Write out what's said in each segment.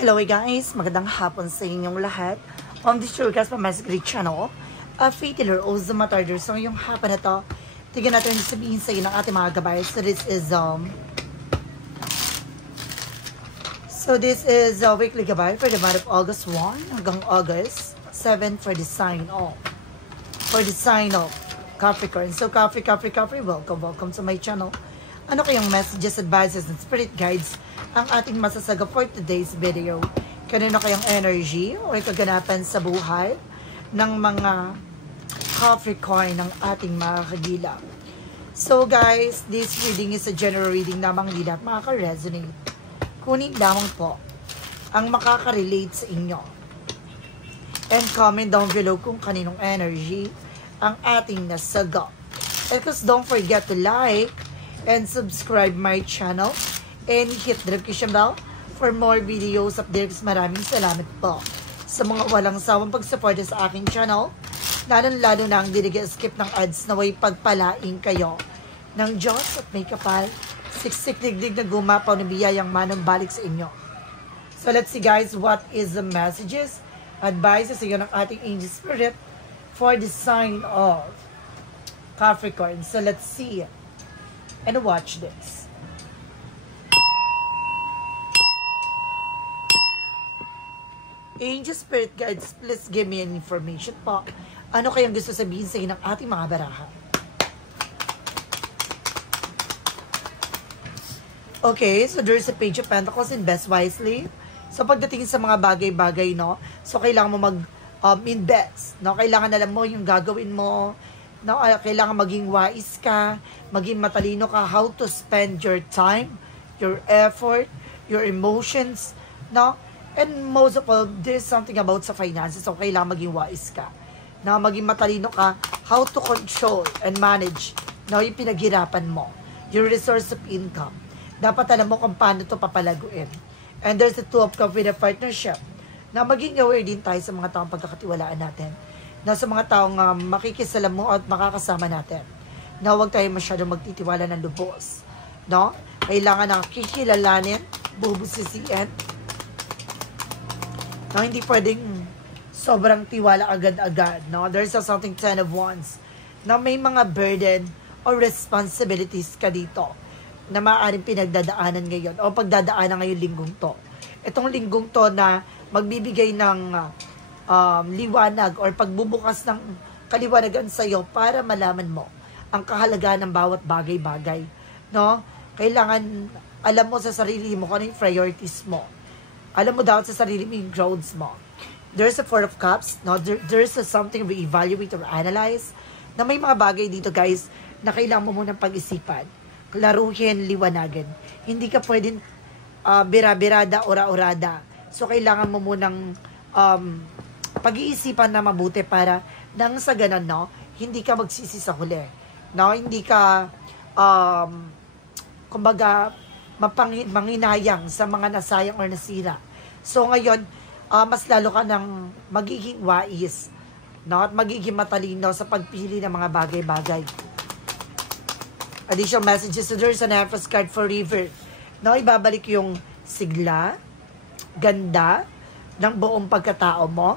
Hello guys, magandang hapon sa inyong lahat. This is your guys from my great channel, Faith Healer o Zumatarder. So ngayong hapon na to, tignan natin yung sabihin sa inyo ng ating mga gabay. So this is a weekly gabay for the month of August 1 hanggang August 7 for the sign of Capricorn. So Capri, welcome to my channel. Ano kayong messages, advices, and spirit guides ang ating masasaga for today's video? Kanino kayong energy o kaganapan sa buhay ng mga Capricorn ng ating mga kagila? So guys, this reading is a general reading namang hindi lahat makaka-resonate. Kunin lamang po ang makaka-relate sa inyo. And comment down below kung kaninong energy ang ating nasaga. And because don't forget to like and subscribe my channel and hit the notification bell for more videos updates. Maraming salamat po sa mga walang sawang pagsuporta sa aking channel, lalo na ang skip ng ads na way pagpalaing kayo ng Diyos at may kapal siksik digdig na gumapaw na biyayang manong balik sa inyo. So let's see guys, what is the messages, advices sa iyo ng ating angel spirit for the sign of Capricorn. So let's see and watch this. Angel Spirit Guides, please give me an information po. Ano kayang gusto sabihin sa inyo ng ating mga baraha? Okay, so there's a Page of Pentacles, invest wisely. So pagdating sa mga bagay-bagay, no? So kailangan mo mag-invest, no? Kailangan alam mo yung gagawin mo, no? Kailangan maging wise ka, maging matalino ka, how to spend your time, your effort, your emotions, no? And most of all, there's something about sa finances, so kailangan maging wise ka, no? Maging matalino ka, how to control and manage, no? Yung pinaghirapan mo, your resource of income. Dapat alam mo kung paano ito papalaguin. And there's the Two of Cups with a partnership, na maging aware din tayo sa mga taong pagkakatiwalaan natin, na sa mga taong makikisalamu mo at makakasama natin, na huwag tayo masyadong magtitiwala ng lubos, no? Kailangan na kikilalanin, bubusisiin, no? Hindi pwedeng sobrang tiwala agad-agad, no? There's something 10 of Wands, na may mga burden or responsibilities ka dito na maaaring pinagdadaanan ngayon o pagdadaanan ngayong linggong to. Itong linggong to na magbibigay ng liwanag or pagbubukas ng kaliwanagan sa iyo para malaman mo ang kahalagahan ng bawat bagay-bagay, no? Kailangan alam mo sa sarili mo kung ano yung priorities mo. Alam mo dapat sa sarili mo yung growths mo. There's a Four of Cups, no? There's something we evaluate or analyze, na may mga bagay dito guys na kailangan mo munang pag-isipan, klaruhin, liwanagan. Hindi ka pwedeng bira-birada, ora-orada. So kailangan mo munang pag-iisipan na mabuti para nang sa ganun, no, hindi ka magsisi sa huli, no, hindi ka kumbaga manginayang sa mga nasayang or nasira. So ngayon mas lalo ka nang magiging wais, no, at magiging matalino sa pagpili ng mga bagay-bagay. Additional messages, so there's an Empress card for River, no, ibabalik yung sigla, ganda ng buong pagkatao mo,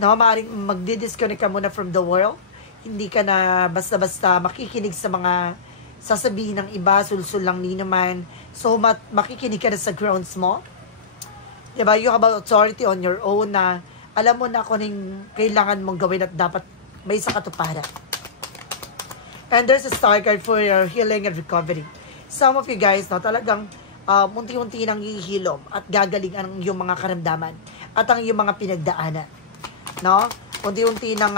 no? Maaaring magdi-disconnect ka muna from the world. Hindi ka na basta-basta makikinig sa mga sasabihin ng iba, sulsul lang ni naman. So makikinig ka na sa grounds mo, diba? You have authority on your own, na alam mo na kung anong kailangan mong gawin at dapat may sa katuparan. And there's a star card for your healing and recovery. Some of you guys, no, talagang unti-unti nang hihilom at gagaling ang iyong mga karamdaman at ang iyong mga pinagdaanan, no? Unti-unti nang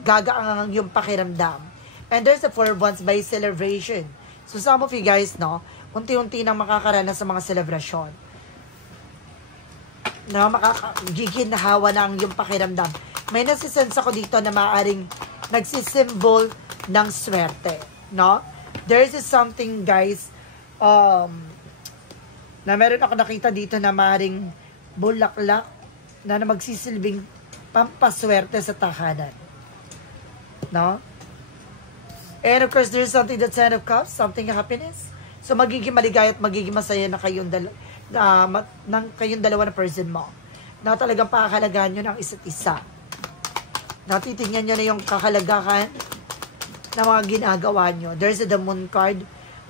gagaang ang iyong pakiramdam. And there's a Four of Wands by celebration. So some of you guys, no, unti-unti nang makakaranas sa mga selebrasyon, no, giginhawa na ang iyong pakiramdam. May nasisense ako dito na maaaring nagsisimbol ng swerte, no? There is something guys na meron ako nakita dito na maaaring bulaklak na magsisilbing pampaswerte sa tahanan, no? And of course, there's something that's Ten of Cups, something happiness. So magiging maligaya at magiging masaya na kayong ng kayong dalawa na person mo. Na talagang pakakalagaan nyo ng isa't isa. Na titingnan nyo na yung kakalagahan ng mga ginagawa nyo. There's the moon card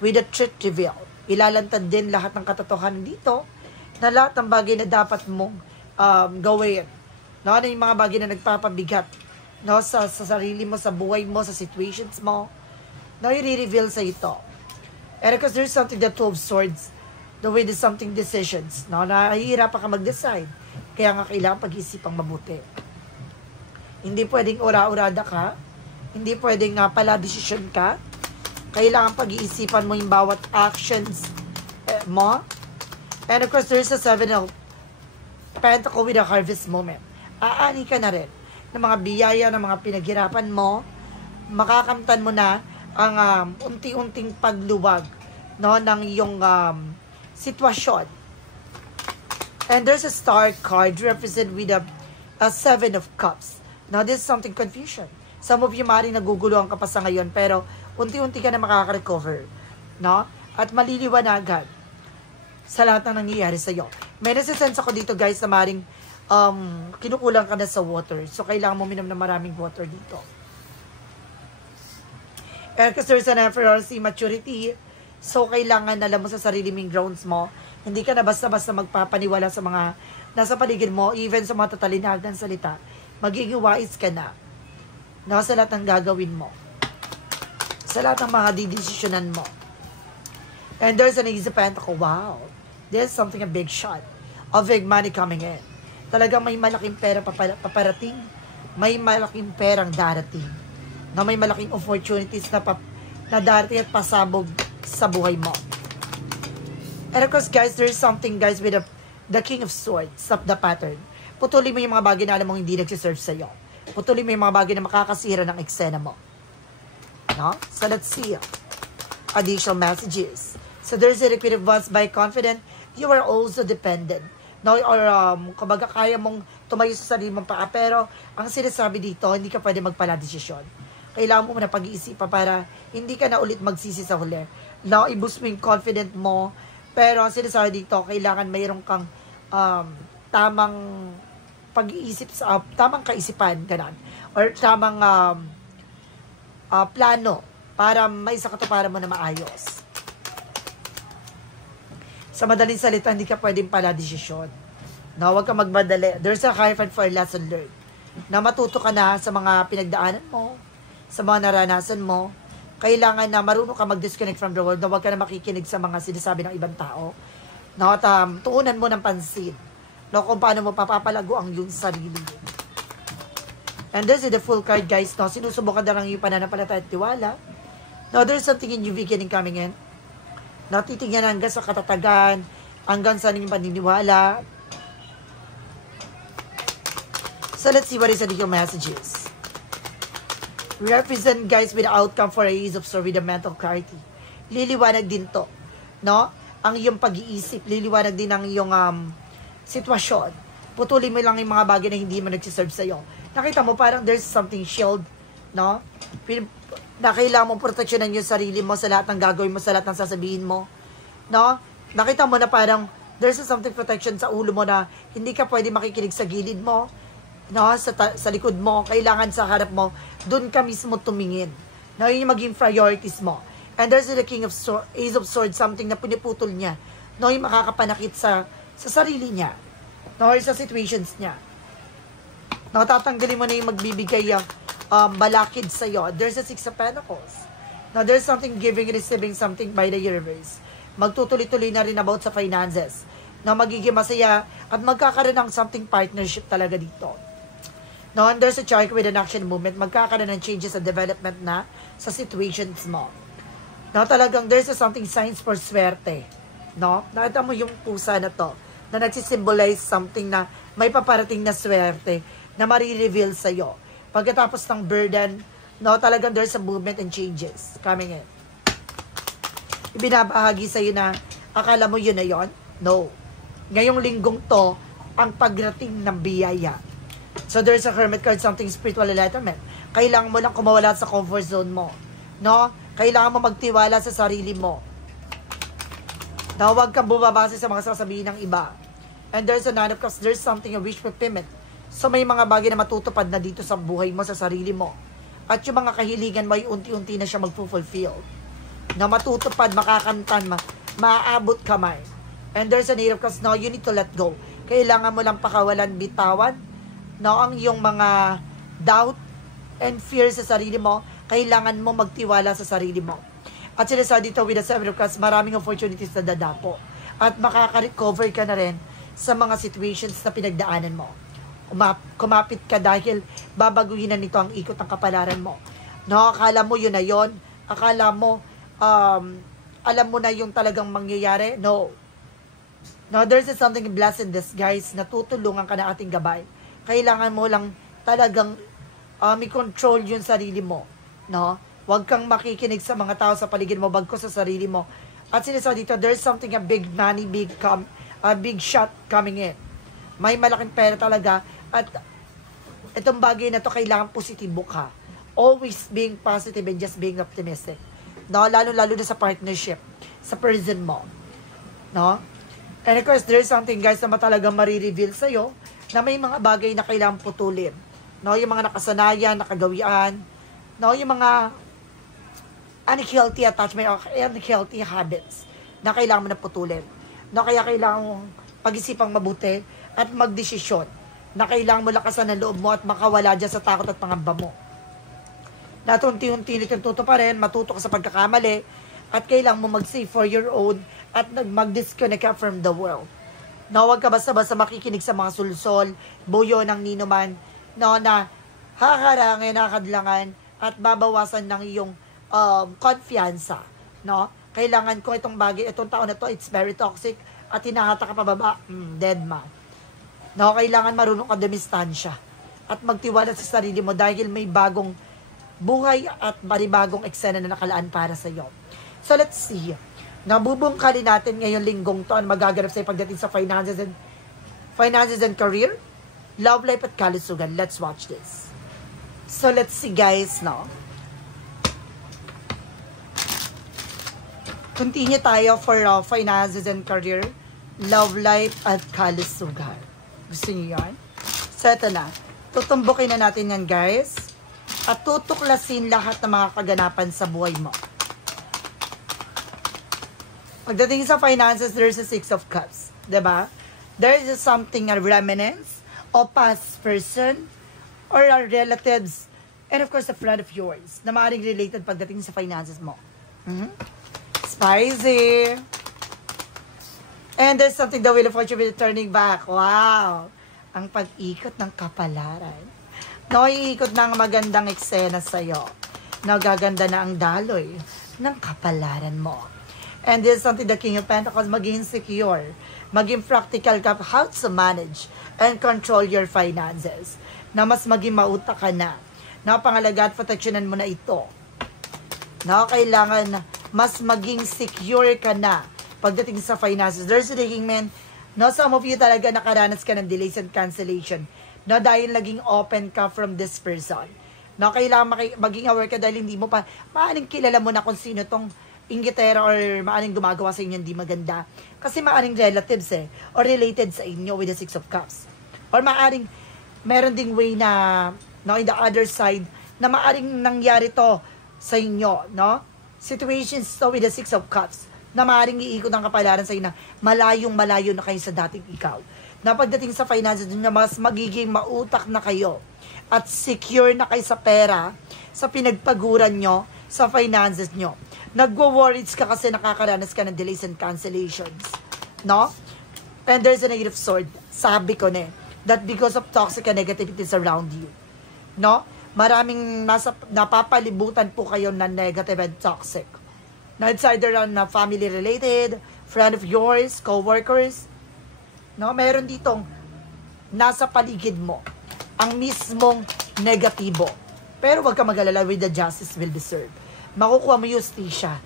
with the truth reveal. Ilalantad din lahat ng katotohanan dito na lahat ng bagay na dapat mong gawin. No? Ano yung mga bagay na nagpapabigat, no? Sa sarili mo, sa buhay mo, sa situations mo. No, i-reveal sa ito. And because there's something that 12 swords, the way there's something decisions. No? Nahihirapan ka mag-decide. Kaya nga kailangan pag-isipang mabuti. Hindi pwedeng ura-urada ka. Hindi pwedeng pala desisyon ka. Kailangan pag-iisipan mo yung bawat actions mo. And of course, there's a 7 of Pentacle with a harvest moment. Aani ka na rin ng mga biyaya, ng mga pinaghirapan mo. Makakamtan mo na ang unti-unting pagluwag, no, ng iyong sitwasyon. And there's a star card represented with a 7 of cups. Now, this is something confusion. Some of you maaaring naguguluhan ka pa sa ngayon, pero unti-unti ka na makaka-recover. No? At maliliwanagan sa lahat ng nangyayari sa'yo. May nasisense ako dito, guys, na maaaring kinukulang ka na sa water. So, kailangan mo minom na maraming water dito. And because there's an Emperor, maturity, so kailangan alam mo sa sarili mong grounds mo. Hindi ka na basta-basta magpapaniwala sa mga nasa paligid mo, even sa mga tatalinagan salita. Magiging wise ka na. No, sa lahat ng gagawin mo. Sa lahat ng mga didesisyonan mo. And there's an Ace of Pentacles. Wow. There's something, a big shot. Of big money coming in. Talagang may malaking pera paparating. May malaking perang darating. Na may malaking opportunities na darating at pasabog sa buhay mo. And of course, guys, there's something, guys, with the King of Swords. Stop the pattern. Putulin mo yung mga bagay na alam mong hindi nagsiserve sa'yo. Putulin mo yung mga bagay na makakasira ng eksena mo. No? So, let's see. Additional messages. So, there's a repeat of once by confident, you are also dependent. No? Or, kumbaga, kaya mong tumayo sa sarili mong paa. Pero, ang sinasabi dito, hindi ka pwede magpala-desisyon. Kailangan mo muna pag-iisipan para hindi ka na ulit magsisi sa huli. No? I-boost mo yung confident mo. Pero, ang sinasabi dito, kailangan mayroon kang tamang pag-iisip, tamang kaisipan, ganun. Or tamang plano para may sakatuparan mo na maayos. Sa madaling salita, hindi ka pwedeng pala desisyon. No, huwag ka magmadali. There's a hyphen for a lesson learned. Na matuto ka na sa mga pinagdaanan mo, sa mga naranasan mo. Kailangan na marunong ka mag-disconnect from the world, na huwag ka na makikinig sa mga sinasabi ng ibang tao. No, at tuunan mo ng pansin. No, kung paano mo papapalago ang iyong sarili. And this is the full card, guys. No, sinusubukan na lang yung pananampalataya at tiwala. No, there's something in you beginning coming in. No, titingnan hanggang sa katatagan, hanggang sa inyong paniniwala. So, let's see what is the messages. Represent, guys, with the outcome for a Ace of Swords with the mental clarity. Liliwanag din to. No? Ang iyong pag-iisip. Liliwanag din ang iyong sitwasyon. Putulin mo lang yung mga bagay na hindi mo nagsiserve sa'yo. Nakita mo parang there's something shield. No? Na kailangan mong proteksyonan yung sarili mo sa lahat ng gagawin mo, sa lahat ng sasabihin mo. No? Nakita mo na parang there's something protection sa ulo mo na hindi ka pwede makikinig sa gilid mo. No, sa likod mo, kailangan sa harap mo, doon ka mismo tumingin. No, yun yung maging priorities mo. And there's the King of Swords, Ace of Swords, something na piniputol niya. No, yung makakapanakit sa sarili niya. No, or sa situations niya. No, tatanggalin mo na yung magbibigay balakid sa'yo. There's a Six of Pentacles. Now, there's something giving, receiving something by the universe. Magtutuloy-tuloy na rin about sa finances. Na magiging masaya at magkakaroon ng something partnership talaga dito. No, and there's a chart with an action movement. Magkakaroon ng changes sa development na sa situations mo. No, talagang there's something signs for swerte. No, nakita mo yung pusa na to na nagsisimbolize something na may paparating na swerte na marireveal sa'yo. Pagkatapos ng burden, no, talagang there's a movement and changes coming in. Ibinabahagi sa'yo na akala mo yun na yun? No. Ngayong linggong to, ang pagdating ng biyaya. So, there's a Hermit card, something spiritual enlightenment. Kailangan mo lang kumawala sa comfort zone mo. No? Kailangan mo magtiwala sa sarili mo. Na huwag kang bumabase sa mga sasabihin ng iba. And there's a Nine of Cups, there's something a wish fulfillment. So may mga bagay na matutupad na dito sa buhay mo, sa sarili mo. At yung mga kahiligan mo ay unti-unti na siya mag-fulfill. Na matutupad, makakantan, maaabot kamay. And there's a Eight of Cups, no, you need to let go. Kailangan mo lang pakawalan, bitawan, no, ang yung mga doubt and fear sa sarili mo. Kailangan mo magtiwala sa sarili mo. At sinasabi dito with the Seven of Cups, maraming opportunities na dadapo. At makaka-recover ka na rin sa mga situations na pinagdaanan mo. Kumapit ka dahil babaguhin na nito ang ikot ng kapalaran mo. No, akala mo yun na yun. Akala mo, alam mo na yung talagang mangyayari. No. No, there's something blessed in this, guys, na tutulungan ka na ating gabay. Kailangan mo lang talagang i-control yung sarili mo. No? Huwag kang makikinig sa mga tao sa paligid mo, bagkus sa sarili mo. At sinasabi dito, there's something, a big money, big shot coming in. May malaking pera talaga. At itong bagay na to, kailangan positibo ka. Always being positive and just being optimistic. No? Lalo na sa partnership, sa person mo. No? And of course, there's something, guys, na talagang marireveal sa'yo na may mga bagay na kailangan putulin. No? Yung mga nakasanayan, nakagawian. No? Yung mga unhealthy attachment or unhealthy habits na kailangan mo na putulin. No, kaya kailangan mong pag-isipang mabuti at magdesisyon na kailangan mo lakasan ang loob mo at makawala dyan sa takot at pangamba mo. Na unti-unti natututo pa rin, matuto ka sa pagkakamali at kailangan mo mag-save for your own at mag-disconnect ka from the world. No, huwag ka basta-basta makikinig sa mga sulsol, buyo ng ninuman, no, na hakarangin, nakadlangan at babawasan ng iyong confianza, no? Kailangan ko itong bagay, itong taon na to, it's very toxic at hinahata ka pababa, dead man. No, kailangan marunong ka dumistansya at magtiwala sa sarili mo dahil may bagong buhay at maribagong eksena na nakalaan para sa iyo. So let's see. Nabubungkalin natin ngayong linggong to ang magaganap sa pagdating sa finances and career, love life at kalusugan. Let's watch this. So let's see, guys, no? Continue tayo for finances and career, love life, at kalusugan. Gusto niyo yan? So, ito na. Tutumbukin na natin yan, guys. At tutuklasin lahat ng mga kaganapan sa buhay mo. Pagdating sa finances, there's a Six of Cups. Diba? There is something, a remnants of past person or relatives, and of course, a friend of yours na maaaring related pagdating sa finances mo. Spicy. And there's something, the Wheel of Fortune will turning back. Wow. Ang pag-ikot ng kapalaran. No, iikot ng magandang eksena sa'yo. Nagaganda na ang daloy ng kapalaran mo. And there's something, the King of Pentacles, maging secure. Maging practical ka how to manage and control your finances. Na mas maging mautak ka na. Na pangalaga at protectionan mo na ito. Na kailangan mas maging secure ka na pagdating sa finances. There's a Hangman. No, some of you talaga nakaranas ka ng delays and cancellation. No, dahil naging open ka from this person. No, kailangan maging aware ka dahil hindi mo pa, maaring kilala mo na kung sino tong inggitera or maaring gumagawa sa inyo hindi maganda. Kasi maaring relatives or related sa inyo with the Six of Cups. Or maaring meron ding way na, no, in the other side, na maaring nangyari to sa inyo, no? Situations so with the Six of Cups na maaaring iikot ang kapalaran sa inyo na malayong-malayo na kayo sa dating ikaw. Na pagdating sa finances na mas magiging mautak na kayo at secure na kayo sa pera, sa pinagpaguran nyo, sa finances nyo. Nagwo-worries ka kasi nakakaranas ka ng delays and cancellations. No? And there's a Eight of Swords. Sabi ko na that because of toxic and negativities around you. No? Maraming napapalibutan po kayo na negative and toxic. Na it's either na family related, friend of yours, co-workers. No, meron ditong nasa paligid mo ang mismong negatibo. Pero wag ka mag-alala, with the justice will be served. Makukuha mo justisya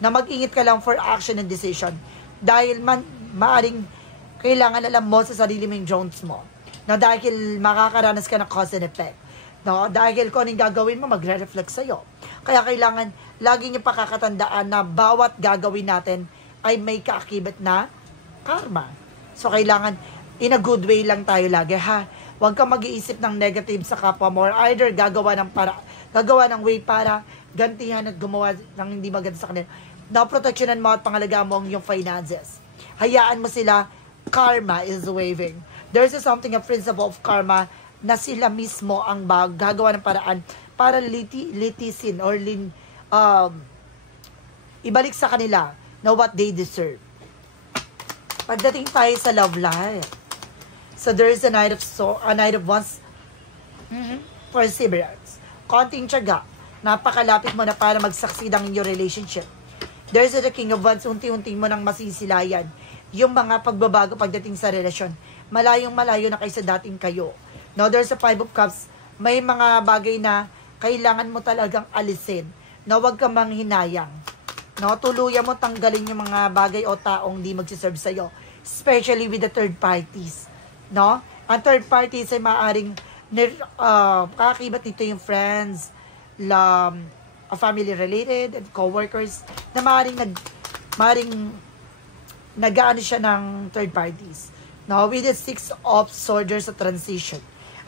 na mag-ingat ka lang for action and decision dahil maaring kailangan alam mo sa sarili mong drones mo na dahil makakaranas ka ng cause and effect. No, dahil kung anong gagawin mo, magre-reflect sa'yo. Kaya kailangan, lagi niyo pakakatandaan na bawat gagawin natin ay may kaakibat na karma. So, kailangan in a good way lang tayo lagi, ha? Huwag kang mag-iisip ng negative sa kapwa mo, or either gagawa ng way para gantihan at gumawa ng hindi maganda sa kanila. Now, proteksyonan mo at pangalagaan mo ang iyong finances. Hayaan mo sila, karma is waving. There's something, a principle of karma, na sila mismo ang gagawa ng paraan para litisin or ibalik sa kanila na what they deserve. Pagdating tayo sa love life, so there is a night of one's perseverance. Konting tiyaga, napakalapit mo na para mag-succeed ang inyong relationship. There's the king of wands, unti-unti mo nang masisilayan yung mga pagbabago pagdating sa relasyon. Malayong-malayo na kayo sa dating kayo. Now, there's a 5 of cups. May mga bagay na kailangan mo talagang alisin. Na huwag kang manghinayang. No, tuluyan mo tanggalin yung mga bagay o taong di magsiserve sa'yo. Especially with the third parties. No? Ang third parties ay maaaring kakakibat nito yung friends, family related, and co-workers, na maaaring nag-aano siya ng third parties. No? With the 6 of swords sa transition.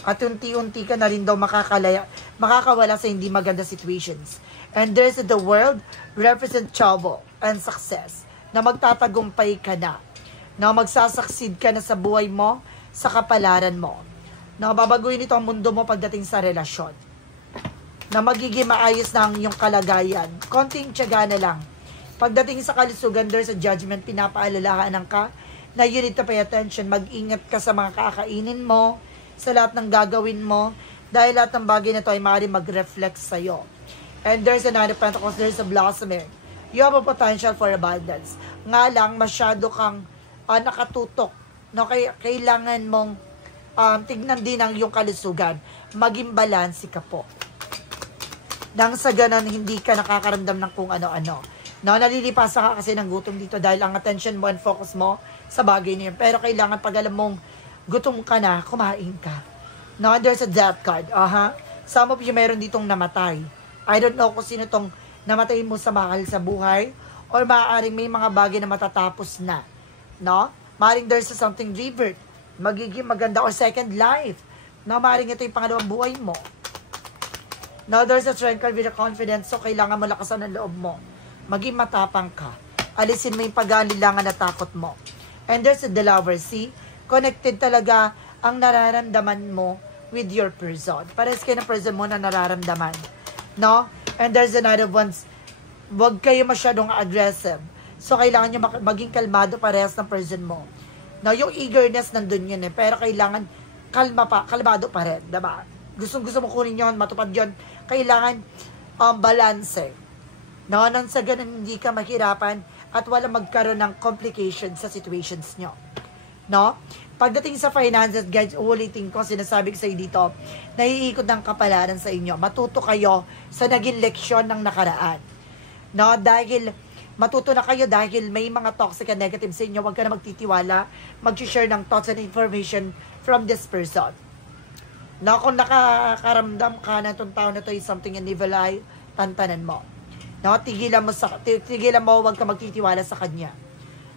At unti-unti ka na rin daw makakawala sa hindi maganda situations. And there's the world represent trouble and success. Na magtatagumpay ka na. Na magsasucceed ka na sa buhay mo, sa kapalaran mo. Na babaguhin ito ang mundo mo pagdating sa relasyon. Na magiging maayos na ang iyong kalagayan. Konting tiyaga na lang. Pagdating sa kalusugan, there's a judgment, pinapaalalahanan ka na you need to pay attention. Mag-ingat ka sa mga kakainin mo, sa lahat ng gagawin mo, dahil lahat ng bagay na ito ay maaaring mag-reflect sa'yo. And there's a Nine of Pentacles, there's a blossoming. You have a potential for abundance. Nga lang, masyado kang nakatutok. No? Kailangan mong tignan din ang iyong kalusugan. Maging balansi ka po. Nang sa ganun, hindi ka nakakaramdam ng kung ano-ano. No, nalilipasa ka kasi ng gutom dito dahil ang attention mo and focus mo sa bagay niyo. Pero kailangan pag alam mong gutom ka na, kumain ka. No, there's a death card. Some of you meron ditong namatay. I don't know kung sino tong namatay mo sa mahal sa buhay or maaaring may mga bagay na matatapos na. No? Maaaring there's something rebirth. Magiging maganda or second life. No, maaaring ito yung pangalawang buhay mo. No, there's a strength card with a confidence. So, kailangan mo lakasan ang loob mo. Maging matapang ka. Alisin mo yung pag-aalilangan na takot mo. And there's the lover. See? Connected talaga ang nararamdaman mo with your person. Parehas kayo ng person mo na nararamdaman. No? And there's the Knight of Wands. Huwag kayo masyadong aggressive. So, kailangan nyo maging kalmado parehas ng person mo. No? Yung eagerness nandun yun eh. Pero kailangan kalmado pa rin. Diba? Gusto mo kunin yun, matupad yun. Kailangan balance. No? Nang sa ganun, hindi ka mahirapan at wala magkaroon ng complications sa situations nyo. No? Pagdating sa finances, guys, ulitin ko, sinasabi ko sa iyo dito, naiikot ng kapalaran sa inyo. Matuto kayo sa naging leksyon ng nakaraan. No? Dahil matuto na kayo dahil may mga toxic and negative sa inyo, huwag ka na magtitiwala, mag-share ng thoughts and information from this person. No? Kung nakakaramdam ka na itong tao na ito is something in evil eye, tantanan mo. No? Tigilan mo, huwag ka magtitiwala sa kanya.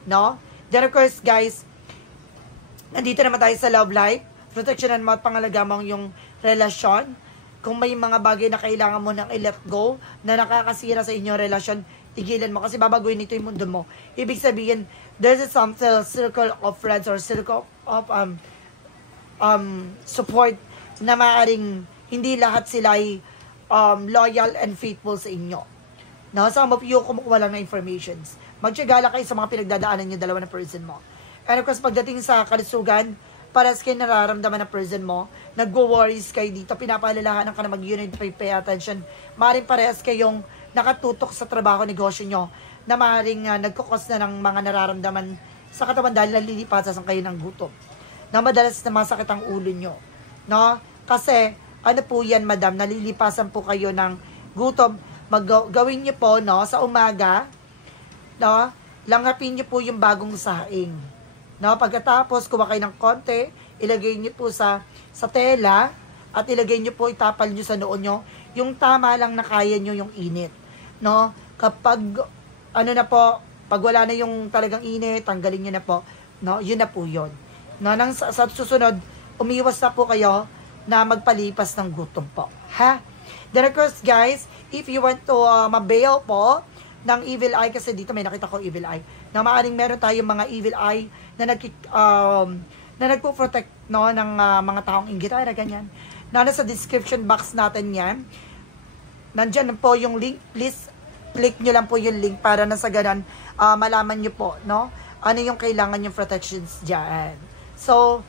No? Then of course, guys, nandito naman tayo sa love life. Protectionan mo at pangalaga mo yung relasyon. Kung may mga bagay na kailangan mo nang i-let go, na nakakasira sa inyong relasyon, tigilan mo kasi babaguhin nito yung mundo mo. Ibig sabihin, there's some circle of friends or circle of support na maaaring hindi lahat sila ay loyal and faithful sa inyo. Now, some of you kumukuha lang ng informations. Magtiyagala kayo sa mga pinagdadaanan nyo dalawa na person mo. And of course, pagdating sa kalusugan, paras kayo nararamdaman ng person mo, nagwo-worries kayo dito, pinapaalalahanan ka na mag-unit, pay attention. Maaaring parehas kayong nakatutok sa trabaho, negosyo nyo, na maaaring nagkukos na ng mga nararamdaman sa katawan dahil nalilipasan kayo ng gutom. Na madalas na masakit ang ulo nyo. No? Kasi, ano po yan, madam, nalilipasan po kayo ng gutom. Gawin nyo po, no, sa umaga, no, langapin nyo po yung bagong saing. No, pagkatapos, kuha kayo ng konti, ilagay nyo po sa tela, at ilagay nyo po, itapal nyo sa noo nyo, yung tama lang na kaya nyo yung init. No, kapag, ano na po, Pag wala na yung talagang init, tanggalin nyo na po. No? Yun na po yun. No? Nang sa susunod, umiwas na po kayo na magpalipas ng gutom po. Ha? Then of course, guys, if you want to mabail po ng evil eye, kasi dito may nakita ko evil eye, na maaaring meron tayong mga evil eye na na nagpo-protect, no, ng mga taong inggit, ay na ganyan. Na nasa description box natin yan. Nandyan po yung link. Please, click nyo lang po yung link para na sa ganun, malaman nyo po, no, ano yung kailangan yung protections dyan. So,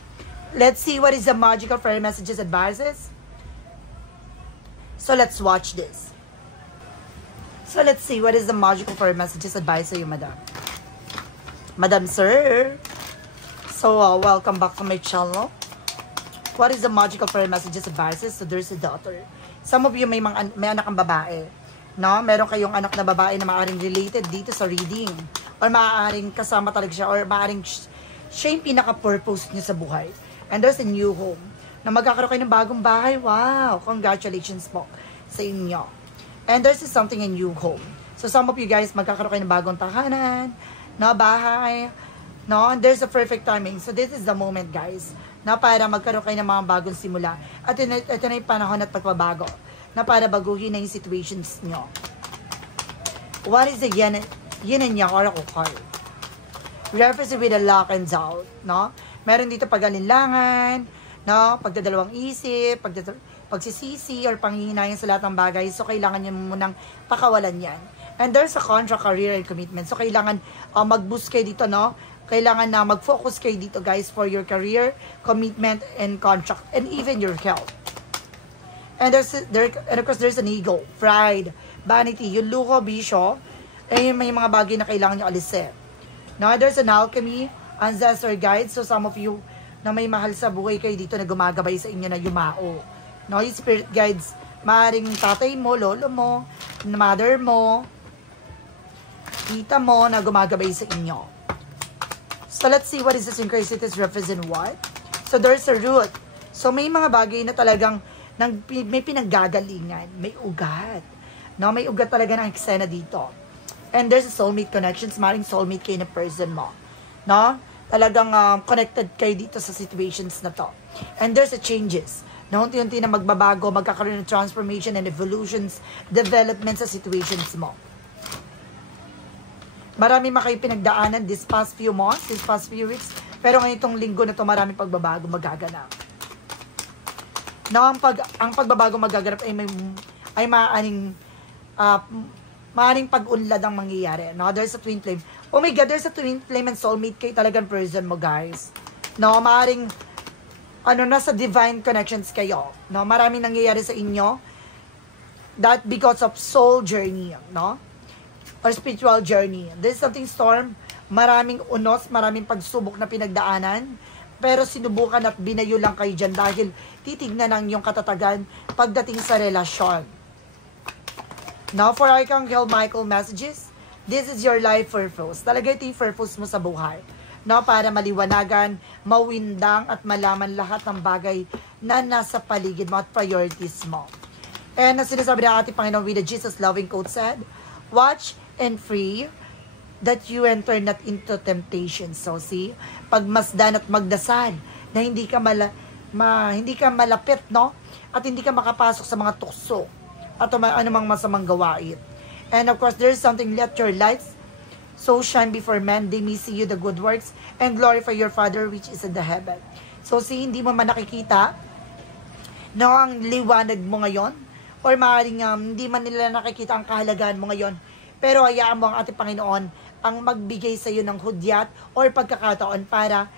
let's see what is the magical fairy messages advices. So, let's watch this. So, let's see what is the magical fairy messages advice sa'yo, madam. Madam, sir. So, welcome back to my channel. What is the magical fairy messages advices? So, there's a daughter. Some of you may anak ang babae. No? Meron kayong anak na babae na maaaring related dito sa reading. Or maaaring kasama talaga siya. Or maaaring siya yung pinaka-purpose niya sa buhay. And there's a new home. Na magkakaroon kayo ng bagong bahay. Wow! Congratulations po sa inyo. And there's something in new home. So some of you guys, magkakaroon kayo ng bagong tahanan, na bahay, no? And there's a perfect timing. So this is the moment, guys, na para magkaroon kayo ng mga bagong simula. At ito na yung panahon at pagbabago na para baguhin na yung situations nyo. What is the yin and yang oracle card? Reference with a lock and doubt, no? Meron dito pag-alinlangan, no? Pagdadalawang isip, pagsisisi, or panghihinayang sa lahat ng bagay. So, kailangan nyo munang pakawalan yan. And there's a contract, career, and commitment. So, kailangan mag-boost kayo dito, no? Kailangan na mag-focus kayo dito, guys, for your career, commitment, and contract, and even your health. And of course, there's an ego, pride, vanity, yung luho, bisyo, may mga bagay na kailangan nyo alisin. Now, there's an alchemy, ancestor guide. So, some of you na may mahal sa buhay kayo dito na gumagabay sa inyo na yumao. No, yung spirit guides, maaaring tatay mo, lolo mo, mother mo, tita mo na gumagabay sa inyo. So, let's see what is the synchronicities represent what. So, there's a root. So, may mga bagay na talagang may pinaggagalingan, may ugat. No, may ugat talaga ng eksena dito. And there's a soulmate connections, maaaring soulmate kayo na person mo. No? Talagang connected kayo dito sa situations na to. And there's a changes. Na unti-unti na magbabago, magkakaroon ng transformation and evolutions, development sa situations mo. Marami makayo pinagdaanan this past few months, this past few weeks. Pero ngayon itong linggo na to, marami pagbabago magaganap. Now, ang pagbabago magaganap ay maaaring pag-unlad ang mangyayari. No? There's a twin flame. Oh my God, there's a twin flame and soulmate kayo talagang person mo, guys. No, maaaring nasa divine connections kayo. No, maraming nangyayari sa inyo that because of soul journey, no? Or spiritual journey. There's something storm, maraming unos, maraming pagsubok na pinagdaanan, pero sinubukan at binayo lang kayo dyan dahil titignan ang iyong katatagan pagdating sa relasyon. Now, for Archangel Michael messages, this is your life purpose. Talaga ito yung purpose mo sa buhay. No, para maliwanagan, mawindang at malaman lahat ng bagay na nasa paligid mo at priorities mo. And as sinasabi ng ating Panginoon with the Jesus loving quote said, watch and pray that you enter not into temptation. So see, pagmasdan at magdasal na hindi ka malapit, no? At hindi ka makapasok sa mga tukso at anumang masamang gawain. And of course, there's something, let your lights so shine before men, they may see you the good works and glorify your Father which is in the heaven. So see, hindi mo man nakikita no, ang liwanag mo ngayon, or maaaring hindi man nila nakikita ang kahalagahan mo ngayon, pero hayaan mo ang ating Panginoon ang magbigay sa iyo ng hudyat or pagkakataon para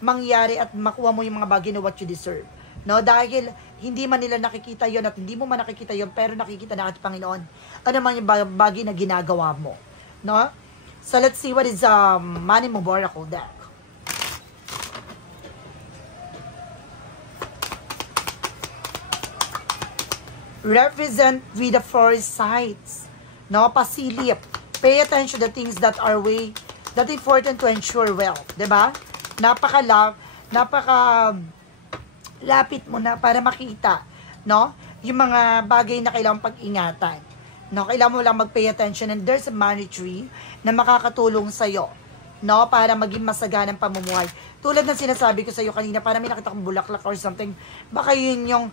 mangyari at makuha mo yung mga bagay na what you deserve. No, dahil hindi man nila nakikita yon at hindi mo man nakikita yon, pero nakikita na ating Panginoon ano man yung bagay na ginagawa mo. No? So let's see what is Money Mo Oracle deck. Represent with the four sides. No, pasilip. Pay attention to the things that are that important to ensure wealth, 'di ba? Napaka lapit mo na para makita, no? Yung mga bagay na kailangang pag-ingatan. No, kailangan mo lang mag-pay attention and there's a money tree na makakatulong sa'yo, no, para maging masaganang pamumuhay. Tulad ng sinasabi ko sa'yo kanina, para may nakita kong bulaklak or something, baka yun yung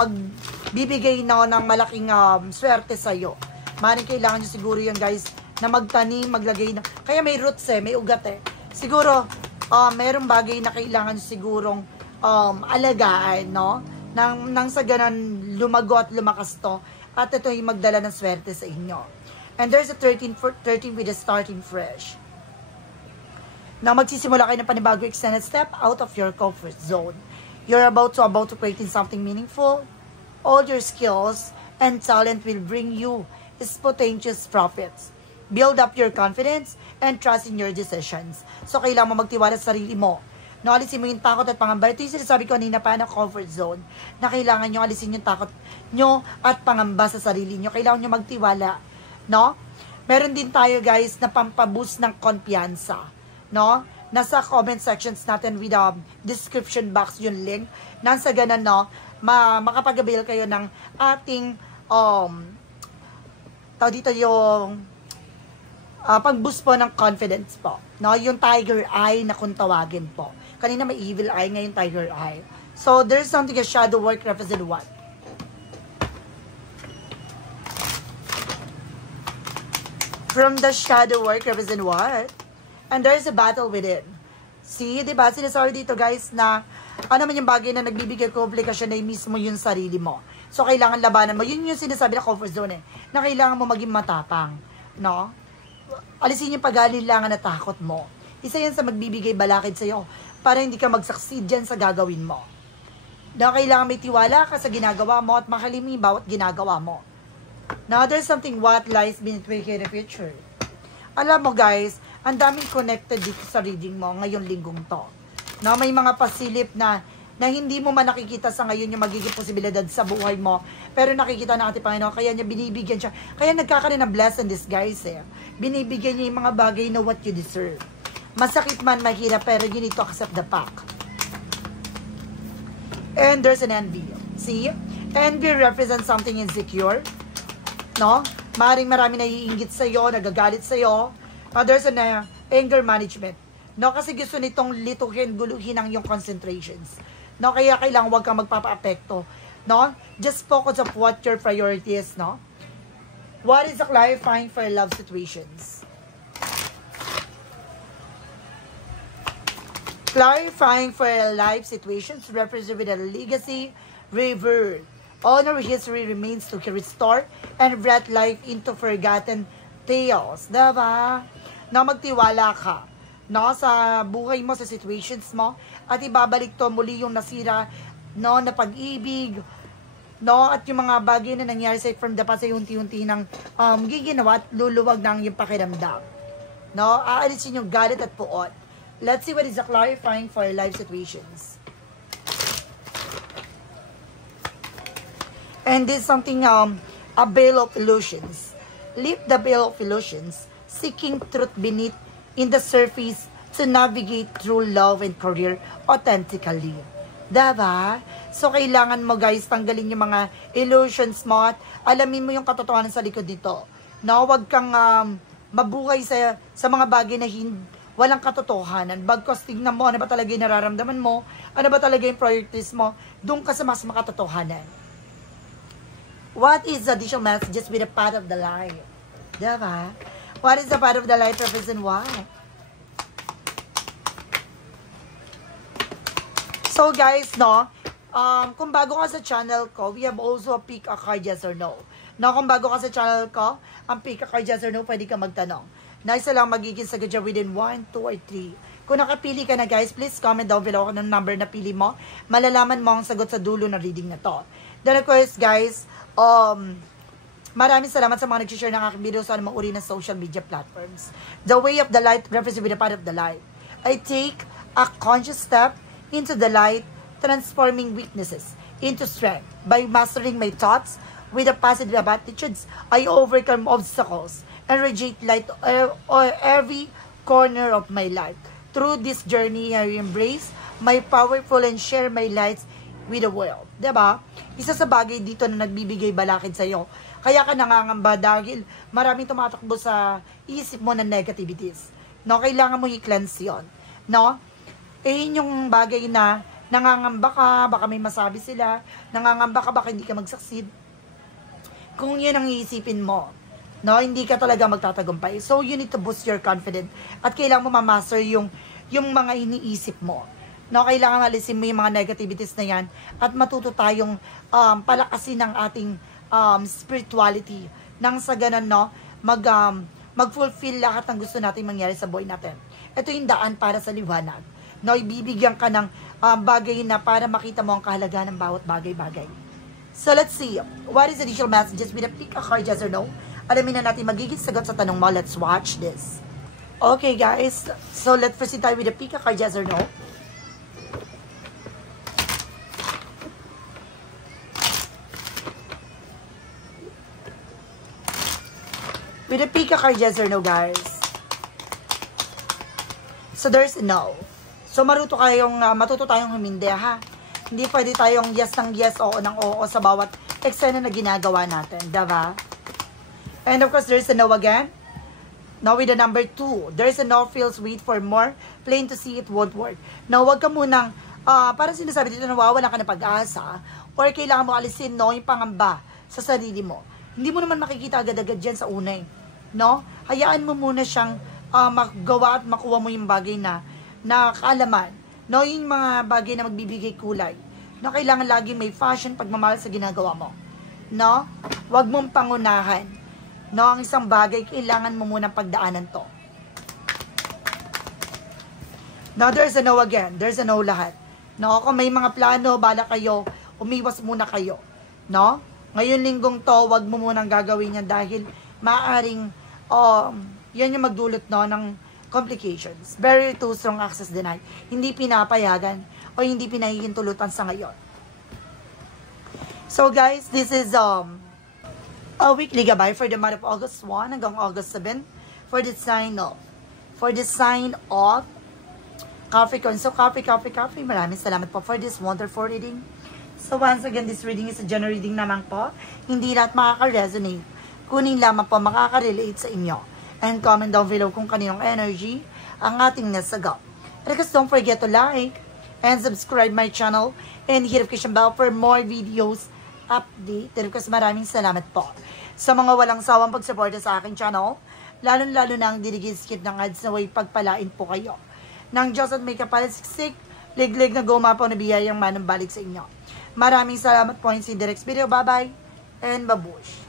magbibigay no, ng malaking swerte sa'yo. Maring kailangan nyo siguro yun guys, na magtanim, maglagay na, kaya may roots may ugat Siguro, merong bagay na kailangan sigurong alagaan, no, nang sa ganun lumago at lumakas to. At ito yung magdala ng swerte sa inyo. And there's a 13 with a starting fresh. Now, magsisimula kayo ng panibago extended step out of your comfort zone. You're about to create something meaningful. All your skills and talent will bring you spontaneous profits. Build up your confidence and trust in your decisions. So, kailangan mo magtiwala sa sarili mo. No, alisin mo yung takot at pangamba. Ito yung sinasabi ko kanina pa na comfort zone. Na kailangan nyo alisin yung takot nyo at pangamba sa sarili nyo. Kailangan nyo magtiwala. No? Meron din tayo guys na pampaboost ng kumpiyansa. No? Nasa comment sections natin with description box yung link. Nasa ganun, no? Makapag-avail kayo ng ating dito yung pag-boost po ng confidence po. No? Yung tiger eye na kung tawagin po. Kanina may evil eye, ngayon tiger eye. So, there's something as shadow work represent what? From the shadow work represent what? And there's a battle within. See, diba? Sinasabi dito guys na ano man yung bagay na nagbibigay komplikasyon na mismo yung sarili mo. So, kailangan labanan mo. Yun yung sinasabi na comfort zone na kailangan mo maging matapang. No? Alisin yung pag-alilangan na takot mo. Isa yan sa magbibigay balakid sa'yo para hindi ka mag-succeed dyan sa gagawin mo. Na kailangan may tiwala ka sa ginagawa mo at makalimi bawat ginagawa mo. Now, there's something what lies beneath the future. Alam mo guys, ang daming connected dito sa reading mo ngayong linggong to. Na may mga pasilip na hindi mo man nakikita sa ngayon yung magiging posibilidad sa buhay mo. Pero nakikita na ating Panginoon, kaya niya binibigyan siya. Kaya nagkakaroon ng blessing this guys Binibigyan niya yung mga bagay na what you deserve. Masakit man, mahirap, pero you need to accept the fact. And there's an envy. See? Envy represents something insecure. No? Maring marami naiinggit sa'yo, nagagalit sa'yo. There's an anger management. No? Kasi gusto nitong lituhin, guluhin ang yung concentrations. No? Kaya kailangan huwag kang magpapa-apekto. No? Just focus on what your priority is. No? What is the clarifying for love situations? Clarifying for life situations represent with a legacy, river. Honor history remains to restore and breathe life into forgotten tales. Diba? Na magtiwala ka, no, sa buhay mo, sa situations mo, at ibabalik to muli yung nasira, no, na pag-ibig, no, at yung mga bagay na nangyari sa from the past ay unti-unti ng giginawa at luluwag ng yung pakiramdam. No, aalisin yung galit at puot. Let's see what is the clarifying for life situations. And this is something, a veil of illusions. Lift the veil of illusions, seeking truth beneath in the surface to navigate through love and career authentically. Diba? So, kailangan mo guys, tanggalin yung mga illusions mo at alamin mo yung katotohanan sa likod nito. No, wag kang mabuhay sa mga bagay na walang katotohanan. Bagkos tignan mo, ano ba talaga yung nararamdaman mo? Ano ba talaga yung priorities mo? Doon ka sa mas makatotohanan. What is the additional messages with the path of the light? Diba? What is the path of the light represent what? So guys, no, kung bago ka sa channel ko, we have also a pick a card yes or no. No, kung bago ka sa channel ko, ang pick a card yes or no, pwede ka magtanong. Na isa lang magiging sagot dyan within 1, 2, or 3. Kung nakapili ka na guys, please comment down below kung anong number na pili mo. Malalaman mo ang sagot sa dulo ng reading na to. Then of course guys, maraming salamat sa mga nag-share ng aking video sa anumang uri ng social media platforms. The way of the light represents with the path of the light. I take a conscious step into the light, transforming weaknesses into strength. By mastering my thoughts with the positive attitudes, I overcome obstacles and radiate light on every corner of my life. Through this journey, I embrace my powerful and share my lights with the world. Diba? Isa sa bagay dito na nagbibigay balakid sa'yo. Kaya ka nangangamba dahil maraming tumatakbo sa isip mo na negativities. No, kailangan mo i-cleanse yun. No? Yun yung bagay na nangangamba ka, baka may masabi sila, nangangamba ka, baka hindi ka mag-succeed. Kung yun ang iisipin mo, no, hindi ka talaga magtatagumpay. So, you need to boost your confidence. At kailangan mo ma-master yung mga iniisip mo. No, kailangan alisin mo yung mga negativities na yan at matuto tayong palakasin ng ating spirituality. Nang sa ganun, no, mag-fulfill lahat ng gusto natin mangyari sa buhay natin. Ito yung daan para sa liwanag. No, ibibigyan ka ng bagay na para makita mo ang kahalagahan ng bawat bagay-bagay. So, let's see. What is the additional messages with a pick a card, yes or no? Alamin na natin magiging sagot sa tanong mo. Let's watch this. Okay, guys. So, let's proceed tayo with a pick a card, yes or no? With a pick a card, yes or no, guys? So, there's no. So, matuto tayong humindi, ha? Hindi pwede tayong yes ng yes, oo ng oo sa bawat eksena na ginagawa natin, diba? And of course, there's a no again. No with the number 2. There's a no feels wait for more. Plain to see it won't work. Now, wag ka munang, parang sinasabi dito, nawawala ka ng pag-asa or kailangan mo alisin, no, yung pangamba sa sarili mo. Hindi mo naman makikita agad-agad dyan sa unay. No? Hayaan mo muna siyang magawa at makuha mo yung bagay na kaalaman. No, yung mga bagay na magbibigay kulay. No, kailangan laging may fashion pagmamahal sa ginagawa mo. No? Huwag mong pangunahan. No, ang isang bagay, kailangan mo munang pagdaanan to. No, there's a no again. There's a no lahat. No, kung may mga plano, bala kayo, umiwas muna kayo. No? Ngayon linggong to, huwag mo munang gagawin yan dahil maaaring, yan yung magdulot, no, ng complications. Very too strong access denied. Hindi pinapayagan o hindi pinahihintulutan sa ngayon. So guys, this is a weekly gabay for the month of August 1 hanggang August 7 for the sign of Capricorn. So Capricorn, maraming salamat po for this wonderful reading. So once again, this reading is a general reading naman po. Hindi lahat makaka-resonate. Kunin lamang po makaka-relate sa inyo. And comment down below kung kaninong energy ang ating nasagap. And because don't forget to like and subscribe my channel and hit notification bell for more videos update. And because maraming salamat po sa mga walang sawang pagsuporta sa aking channel, lalo-lalo na ang dinigiskit ng ads na way pagpalain po kayo. Nang Diyos at may kapalisiksik, liglig na gumapaw na biyayang manang balik sa inyo. Maraming salamat po in the next video. Bye-bye and babush.